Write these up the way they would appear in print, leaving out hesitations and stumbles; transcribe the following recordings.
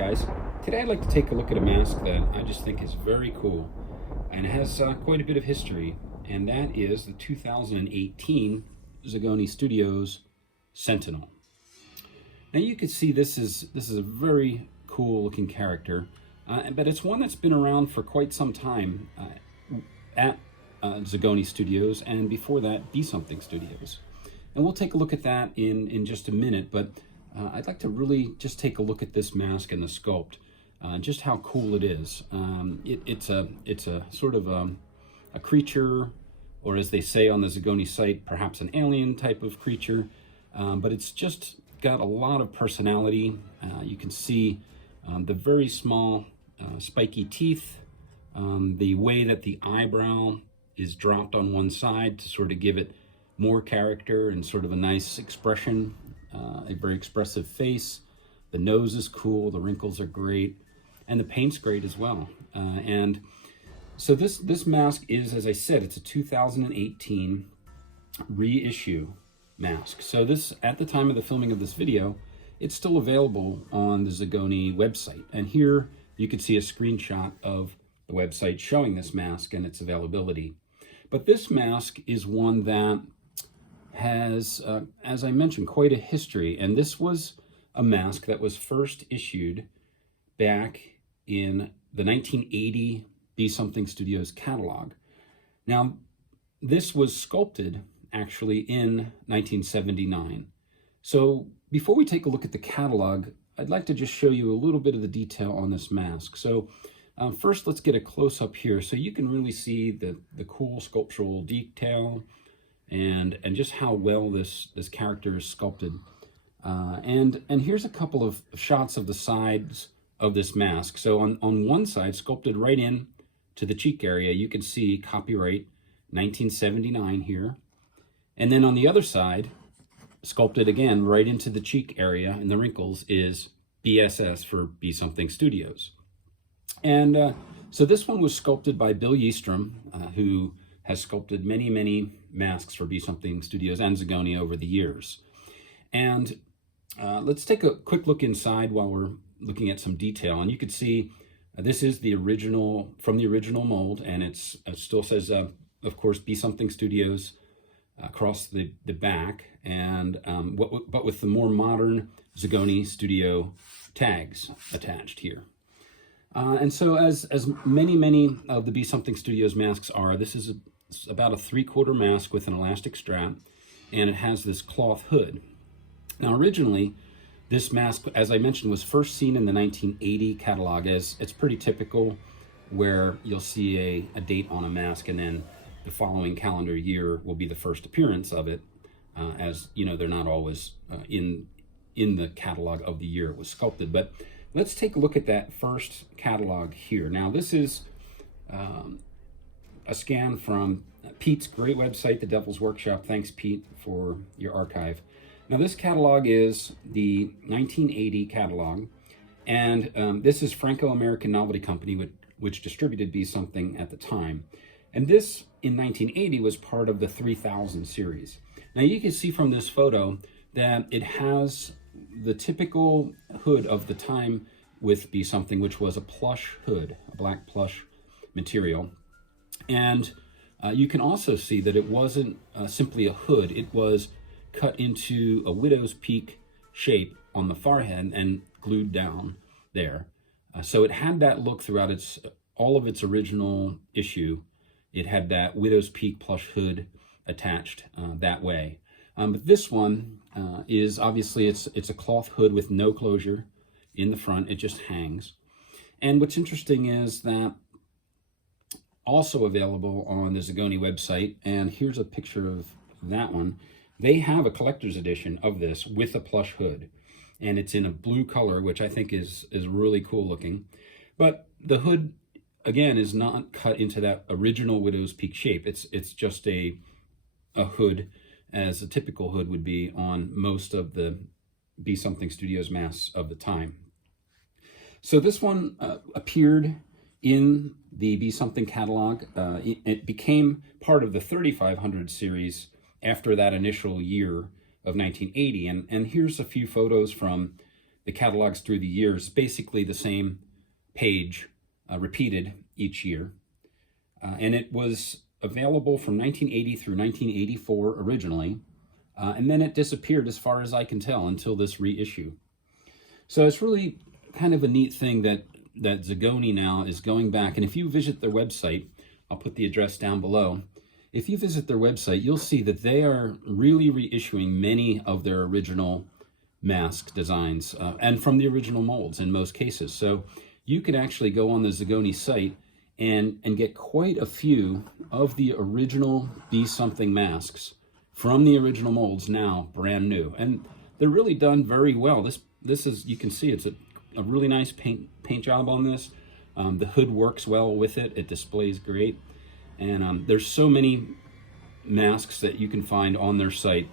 guys, today I'd like to take a look at a mask that I just think is very cool and it has quite a bit of history, and that is the 2018 Zagone Studios Sentinel. Now you can see this is a very cool looking character, but it's one that's been around for quite some time at Zagone Studios, and before that Be Something Studios. And we'll take a look at that in just a minute, but I'd like to really just take a look at this mask and the sculpt, just how cool it is. It's a sort of a creature, or as they say on the Zagone site, perhaps an alien type of creature, but it's just got a lot of personality. You can see the very small spiky teeth, the way that the eyebrow is dropped on one side to sort of give it more character and sort of a nice expression, a very expressive face. The nose is cool, the wrinkles are great, and the paint's great as well. And so this mask is, as I said, it's a 2018 reissue mask. So this, at the time of the filming of this video, it's still available on the Zagone website. And here you can see a screenshot of the website showing this mask and its availability. But this mask is one that has, as I mentioned, quite a history. And this was a mask that was first issued back in the 1980 Be Something Studios catalog. Now, this was sculpted actually in 1979. So before we take a look at the catalog, I'd like to just show you a little bit of the detail on this mask. So first, let's get a close-up here so you can really see the cool sculptural detail and just how well this character is sculpted. And here's a couple of shots of the sides of this mask. So on one side, sculpted right in to the cheek area, you can see copyright 1979 here. And then on the other side, sculpted again right into the cheek area and the wrinkles, is BSS for Be Something Studios. And so this one was sculpted by Bill Yeastrom, who has sculpted many masks for Be Something Studios and Zagone over the years. And let's take a quick look inside while we're looking at some detail. And you can see this is the original, from the original mold, and it still says, of course, Be Something Studios across the back, and but with the more modern Zagone Studio tags attached here. And so as many of the Be Something Studios masks are, this is about a 3/4 mask with an elastic strap, and it has this cloth hood. Now originally, this mask, as I mentioned, was first seen in the 1980 catalog, as it's pretty typical where you'll see a date on a mask and then the following calendar year will be the first appearance of it, as you know, they're not always in the catalog of the year it was sculpted. But let's take a look at that first catalog here. Now this is a scan from Pete's great website, The Devil's Workshop. Thanks, Pete, for your archive. Now this catalog is the 1980 catalog, and this is Franco-American Novelty Company, which distributed Be Something at the time. And this, in 1980, was part of the 3000 series. Now you can see from this photo that it has the typical hood of the time with Be Something, which was a plush hood, a black plush material. And you can also see that it wasn't simply a hood. It was cut into a widow's peak shape on the forehead and glued down there. So it had that look throughout all of its original issue. It had that widow's peak plush hood attached that way. But this one is obviously, it's a cloth hood with no closure in the front. It just hangs. And what's interesting is that also available on the Zagone website, and here's a picture of that one, they have a collector's edition of this with a plush hood, and it's in a blue color, which I think is really cool looking. But the hood, again, is not cut into that original widow's peak shape. It's just a hood, as a typical hood would be on most of the Be Something Studios masks of the time. So this one appeared in the Be Something catalog. It became part of the 3500 series after that initial year of 1980. And here's a few photos from the catalogs through the years, basically the same page repeated each year. And it was available from 1980 through 1984 originally, and then it disappeared as far as I can tell until this reissue. So it's really kind of a neat thing that Zagone now is going back, and if you visit their website, I'll put the address down below. If you visit their website, you'll see that they are really reissuing many of their original mask designs, and from the original molds in most cases. So you could actually go on the Zagone site and get quite a few of the original Be Something masks from the original molds now, brand new. And they're really done very well. This is, you can see it's a really nice paint job on this. The hood works well with it. It displays great. And there's so many masks that you can find on their site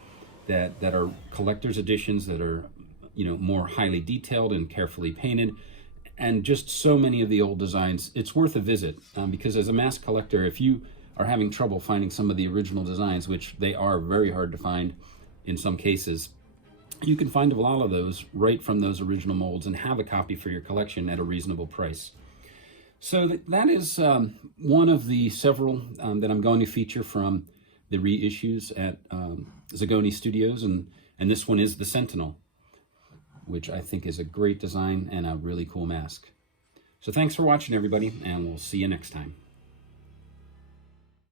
that are collector's editions, that are, you know, more highly detailed and carefully painted, and just so many of the old designs. It's worth a visit, because as a mask collector, if you are having trouble finding some of the original designs, which they are very hard to find in some cases, you can find a lot of those right from those original molds and have a copy for your collection at a reasonable price. So that is one of the several that I'm going to feature from the reissues at Zagone Studios, and this one is the Sentinel, which I think is a great design and a really cool mask. So thanks for watching, everybody, and we'll see you next time.